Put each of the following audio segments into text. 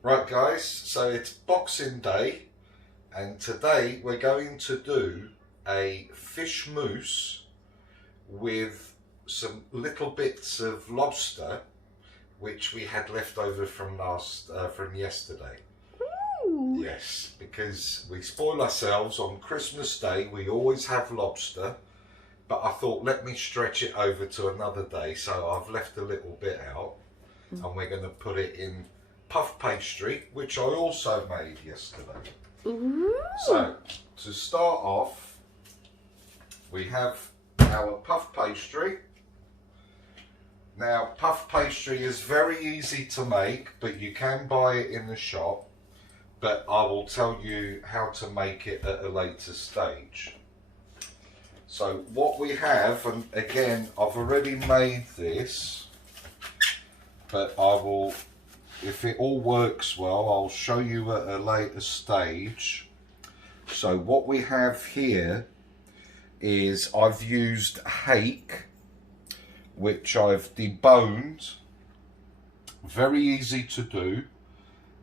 Right guys, so it's Boxing Day and today we're going to do a fish mousse with some little bits of lobster which we had left over from yesterday. Ooh. Yes, because we spoil ourselves on Christmas Day, we always have lobster, but I thought let me stretch it over to another day, so I've left a little bit out and we're going to put it in puff pastry, which I also made yesterday. Ooh. So to start off, we have our puff pastry. Now puff pastry is very easy to make, but you can buy it in the shop, but I will tell you how to make it at a later stage. So what we have, and again I've already made this, but I will, if it all works well, I'll show you at a later stage. So what we have here is I've used hake, which I've deboned. Very easy to do.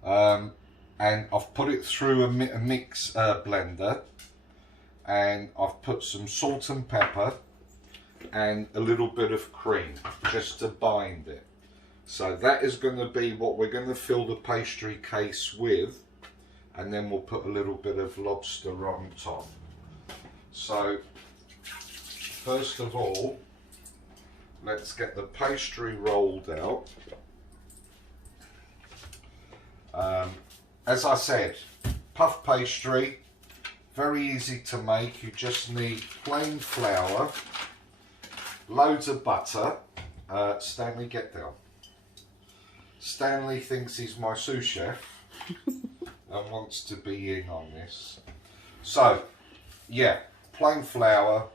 And I've put it through a mix blender. And I've put some salt and pepper and a little bit of cream just to bind it. So that is going to be what we're going to fill the pastry case with, and then we'll put a little bit of lobster on top. So first of all, let's get the pastry rolled out. As I said, puff pastry, very easy to make. You just need plain flour, loads of butter. Stanley, get down. Stanley thinks he's my sous chef and wants to be in on this. So, yeah, plain flour,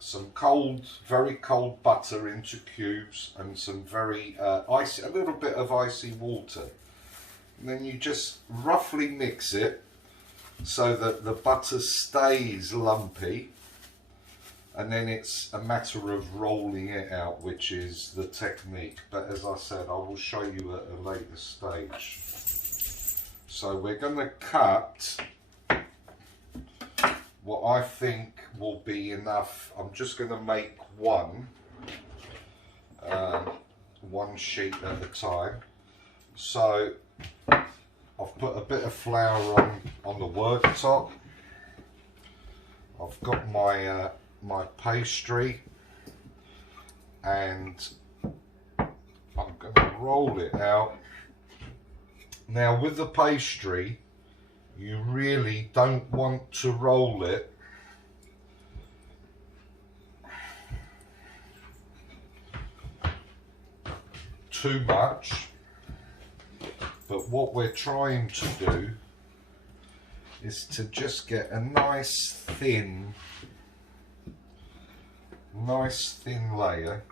some cold, very cold butter into cubes, and some very icy, a little bit of icy water. And then you just roughly mix it so that the butter stays lumpy. And then it's a matter of rolling it out, which is the technique. But as I said, I will show you at a later stage. So we're going to cut what I think will be enough. I'm just going to make one sheet at a time. So I've put a bit of flour on the worktop. I've got my my pastry, and I'm going to roll it out. Now with the pastry, you really don't want to roll it too much, but what we're trying to do is to just get a nice thin layer.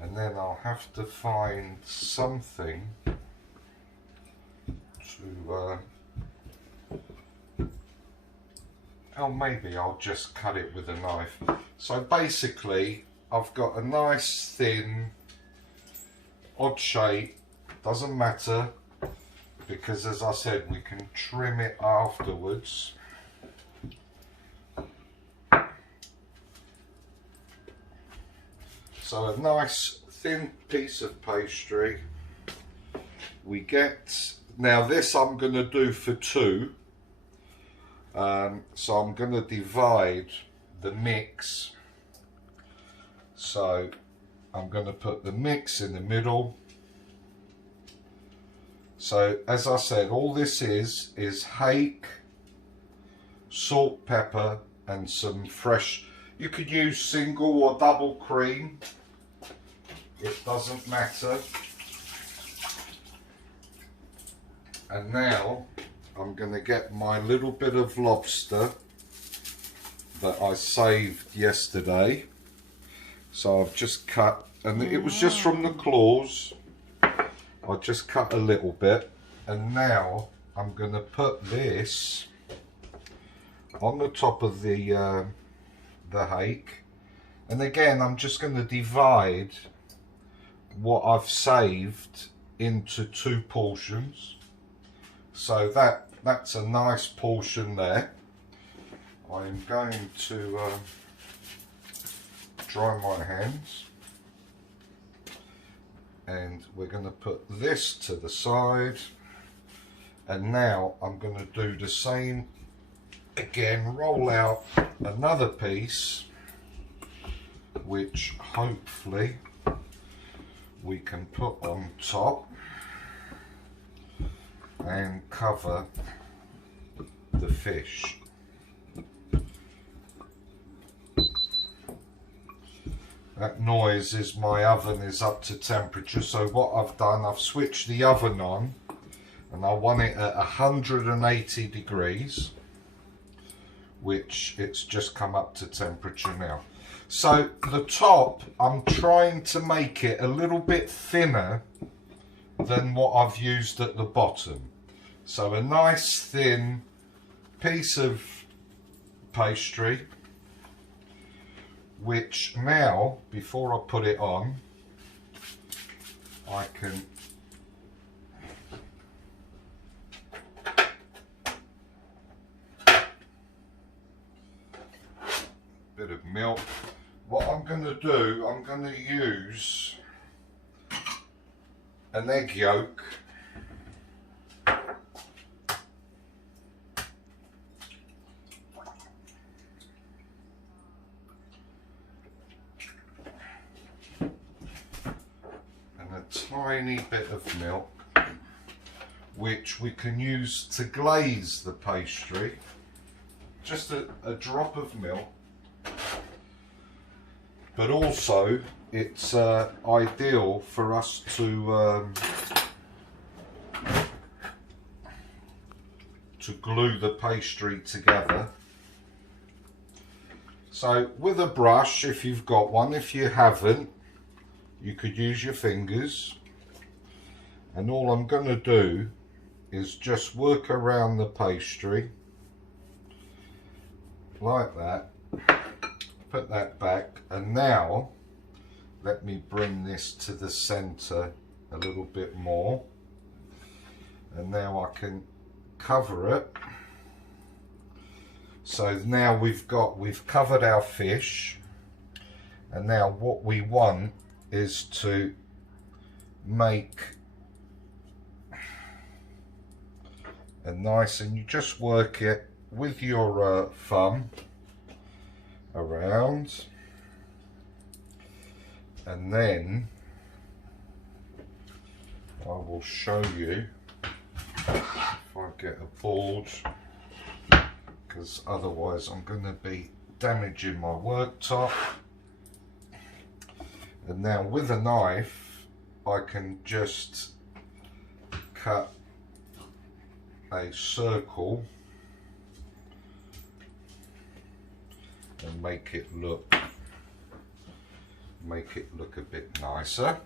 And then I'll have to find something to oh, maybe I'll just cut it with a knife. So basically, I've got a nice thin, odd shape, doesn't matter, because as I said, we can trim it afterwards. So a nice thin piece of pastry. We get, now this I'm going to do for two. So I'm going to divide the mix. So I'm going to put the mix in the middle. So as I said, all this is hake, salt, pepper, and some fresh, you could use single or double cream, it doesn't matter. And now I'm going to get my little bit of lobster that I saved yesterday, So I've just cut, and it was just from the claws. I just cut a little bit, and now I'm going to put this on the top of the hake. And again, I'm just going to divide what I've saved into 2 portions. So that's a nice portion there. I'm going to dry my hands, and we're going to put this to the side, and now I'm going to do the same again, roll out another piece which hopefully we can put on top and cover the fish. That noise is my oven is up to temperature, so what I've done, I've switched the oven on and I want it at 180 degrees, which it's just come up to temperature now. So the top, I'm trying to make it a little bit thinner than what I've used at the bottom. So a nice thin piece of pastry, which now, before I put it on, I can bit of milk. What I'm going to do, I'm going to use an egg yolk, and a tiny bit of milk, which we can use to glaze the pastry. Just a drop of milk. But also, it's ideal for us to glue the pastry together. So with a brush, if you've got one, if you haven't, you could use your fingers. And all I'm going to do is just work around the pastry like that. Put that back, and now let me bring this to the center a little bit more, and now I can cover it. So now we've covered our fish, and now what we want is to make a nice, and you just work it with your thumb around, and then I will show you if I get a board, because otherwise I'm going to be damaging my worktop. And now with a knife I can just cut a circle and make it look a bit nicer.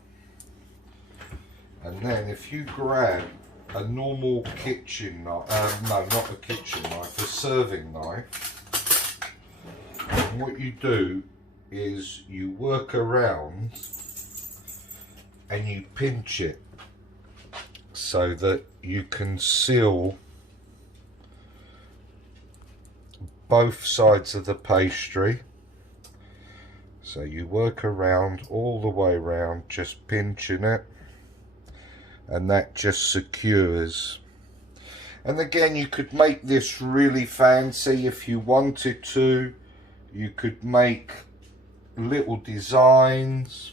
And then if you grab a normal kitchen knife, no, not a kitchen knife, a serving knife, and what you do is you work around and you pinch it so that you can seal both sides of the pastry. So you work around all the way around, just pinching it, and that just secures. And again, you could make this really fancy if you wanted to. You could make little designs.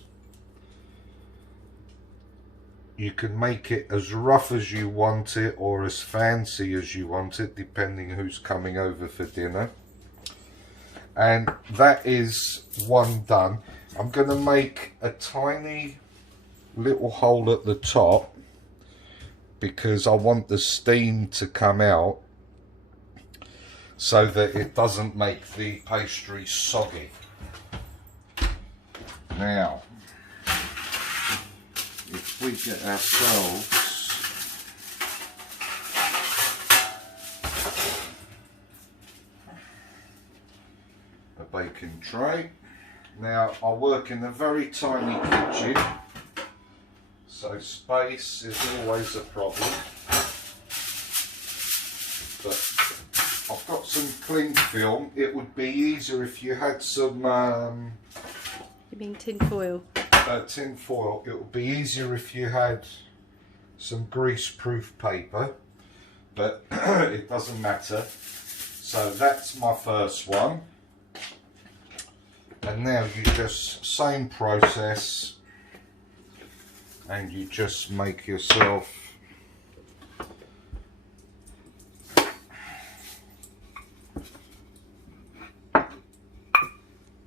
You can make it as rough as you want it or as fancy as you want it, depending who's coming over for dinner. And that is one done. I'm going to make a tiny little hole at the top because I want the steam to come out so that it doesn't make the pastry soggy. Now, if we get ourselves a baking tray. Now, I work in a very tiny kitchen, so space is always a problem. But I've got some cling film. It would be easier if you had some You mean tin foil? tin foil. It would be easier if you had some grease-proof paper, but it doesn't matter. So that's my first one. And now you just, same process, and you just make yourself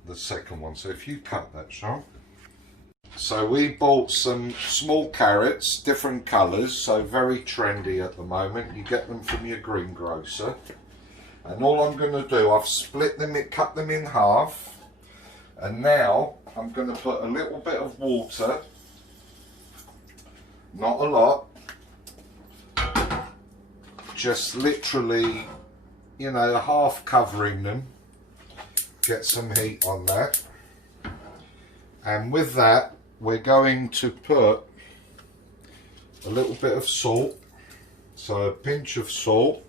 the second one. So if you cut that, Sean. So we bought some small carrots, different colours, so very trendy at the moment. You get them from your greengrocer. And all I'm going to do, I've split them, cut them in half. And now I'm going to put a little bit of water, not a lot, just literally, you know, half covering them. Get some heat on that. And with that, we're going to put a little bit of salt, so a pinch of salt.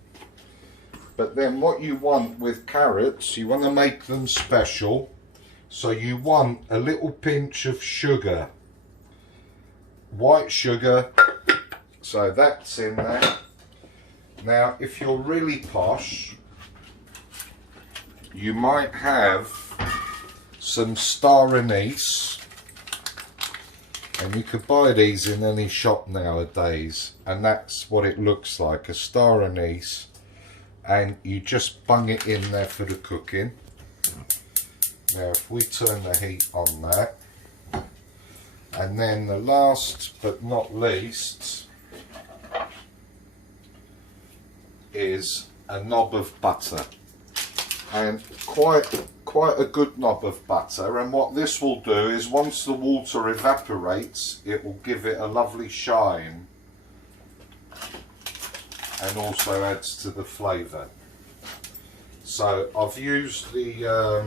But then what you want with carrots, you want to make them special. So you want a little pinch of sugar, white sugar, so that's in there. Now if you're really posh, you might have some star anise, and you could buy these in any shop nowadays, and that's what it looks like, a star anise, and you just bung it in there for the cooking. Now if we turn the heat on that, and then the last but not least is a knob of butter, and quite a good knob of butter. And what this will do is once the water evaporates, it will give it a lovely shine and also adds to the flavour. So I've used the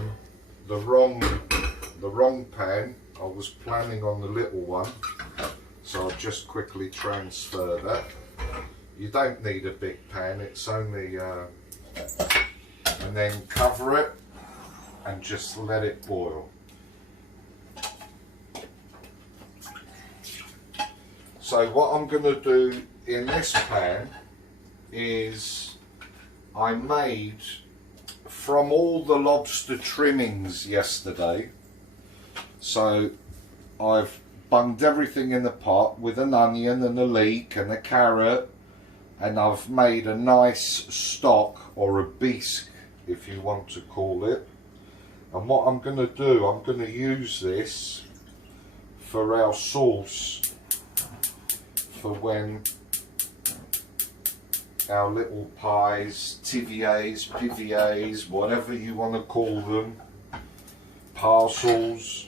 wrong pan. I was planning on the little one, so I'll just quickly transfer that. You don't need a big pan, it's only and then cover it and just let it boil. So what I'm going to do in this pan is I made from all the lobster trimmings yesterday. So I've bunged everything in the pot with an onion and a leek and a carrot, and I've made a nice stock, or a bisque if you want to call it. And what I'm going to do, I'm going to use this for our sauce for when our little pies, tiviers, piviers, whatever you want to call them, parcels,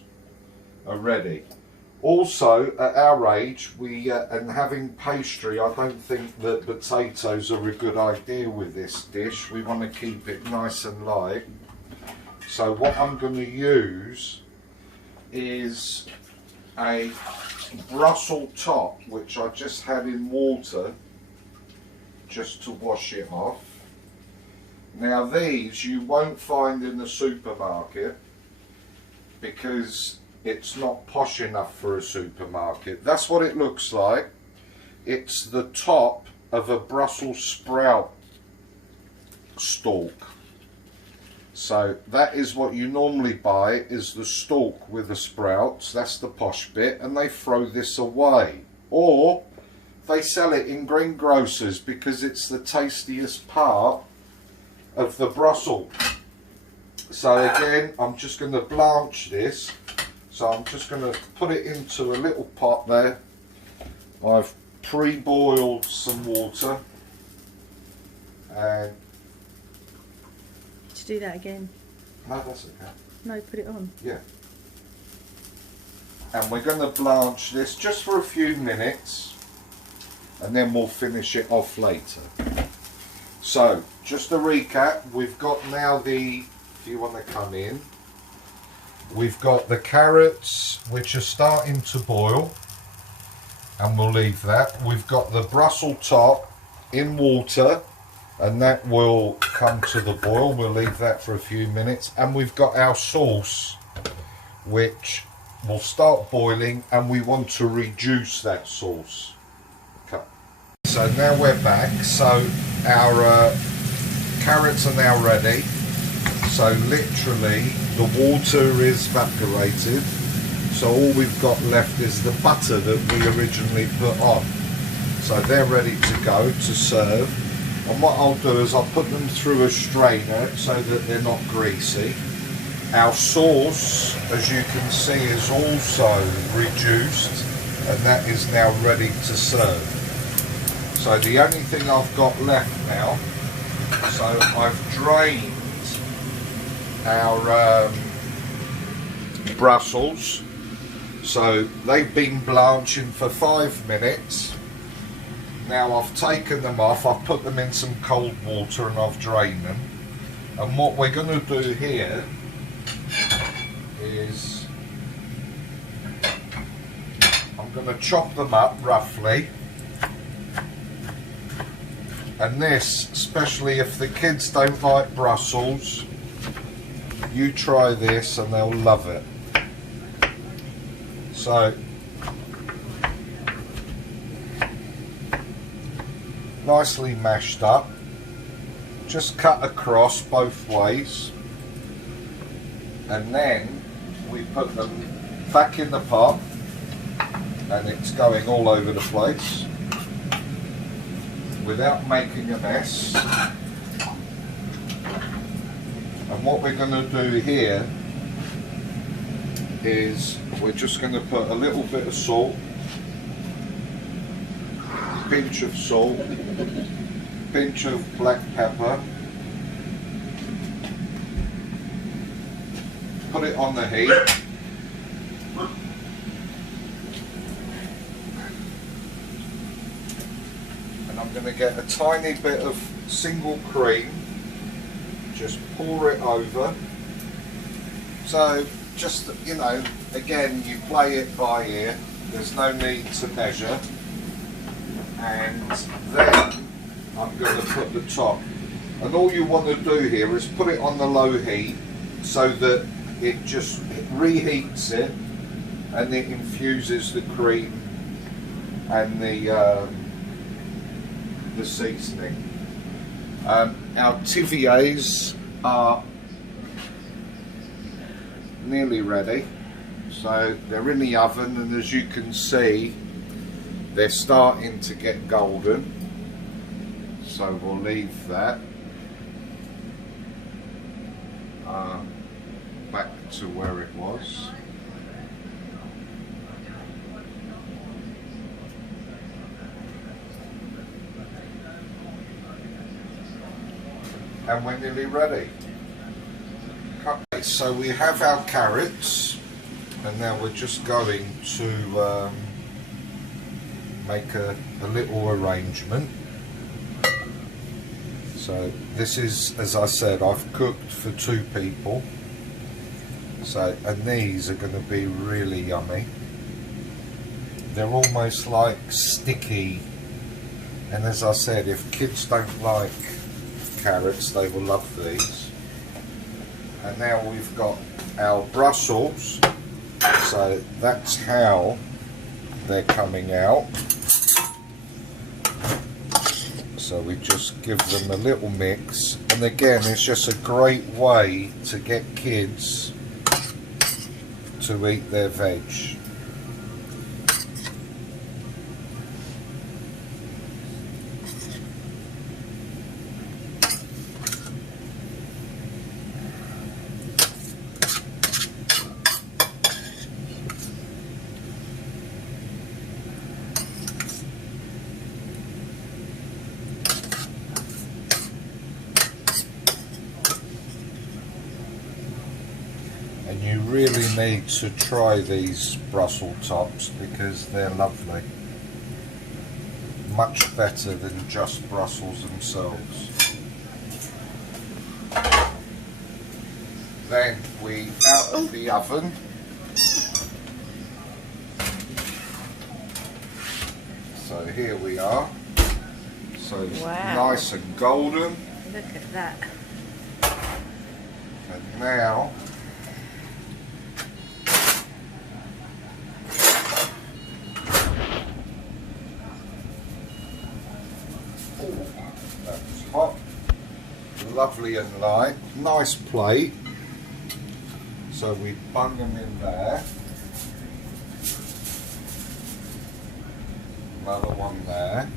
are ready. Also, at our age, and having pastry, I don't think that potatoes are a good idea with this dish. We want to keep it nice and light. So what I'm going to use is a Brussels top, which I just had in water, just to wash it off. Now these you won't find in the supermarket because it's not posh enough for a supermarket. That's what it looks like. It's the top of a Brussels sprout stalk. So that is what you normally buy, is the stalk with the sprouts. That's the posh bit, and they throw this away. Or they sell it in greengrocers because it's the tastiest part of the Brussels. So again, I'm just going to blanch this. So I'm just going to put it into a little pot there. I've pre-boiled some water. And Did you do that again? no, that's okay. No, put it on. Yeah. and we're going to blanch this just for a few minutes, and then we'll finish it off later. So just to recap, we've got now if you want to come in, we've got the carrots which are starting to boil, and we'll leave that. We've got the Brussels top in water, and that will come to the boil. We'll leave that for a few minutes, and we've got our sauce which will start boiling, and we want to reduce that sauce. Okay. So now we're back. So our carrots are now ready. So literally the water is evaporated, so all we've got left is the butter that we originally put on. So they're ready to go to serve, and what I'll do is I'll put them through a strainer so that they're not greasy. Our sauce, as you can see, is also reduced, and that is now ready to serve. So the only thing I've got left now, so I've drained our Brussels, so they've been blanching for 5 minutes. Now I've taken them off, I've put them in some cold water and I've drained them, and what we're going to do here is I'm going to chop them up roughly, and this, especially if the kids don't like Brussels, you try this and they'll love it. So nicely mashed up, just cut across both ways, and then we put them back in the pot, and it's going all over the place without making a mess. And what we're going to do here is we're just going to put a little bit of salt, pinch of salt, pinch of black pepper, put it on the heat, and I'm going to get a tiny bit of single cream, just pour it over. So just, you know, again, you play it by ear, there's no need to measure. And then I'm going to put the top, and all you want to do here is put it on the low heat so that it reheats it, and it infuses the cream and the seasoning. Our tiviers are nearly ready, so they're in the oven, and as you can see, they're starting to get golden, so we'll leave that back to where it was. And we're nearly ready. Okay, so we have our carrots, and now we're just going to make a little arrangement. So this is, as I said, I've cooked for 2 people. So, and these are going to be really yummy. They're almost like sticky, and as I said, if kids don't like carrots, they will love these. And now we've got our Brussels, so that's how they're coming out. So we just give them a little mix, and again, it's just a great way to get kids to eat their veg. And you really need to try these Brussels tops because they're lovely. Much better than just Brussels themselves. Then we out of the oven. So here we are. So it's wow. nice and golden. Look at that. And now that's hot, lovely and light, nice plate. So we bung them in there. Another one there.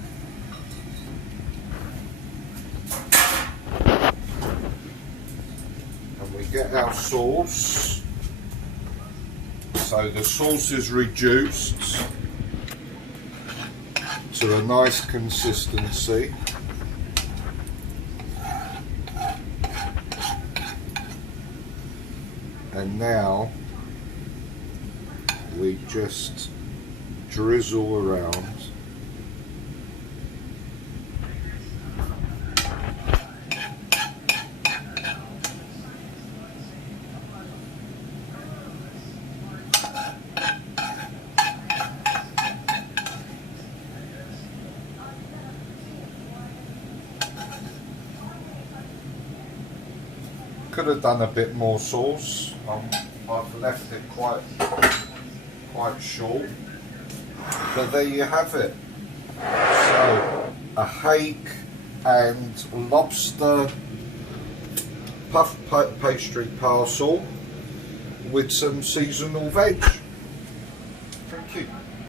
And we get our sauce. So the sauce is reduced to a nice consistency. And now we just drizzle around. Could have done a bit more sauce. I've left it quite short. But there you have it. So a hake and lobster puff pastry parcel with some seasonal veg. Thank you.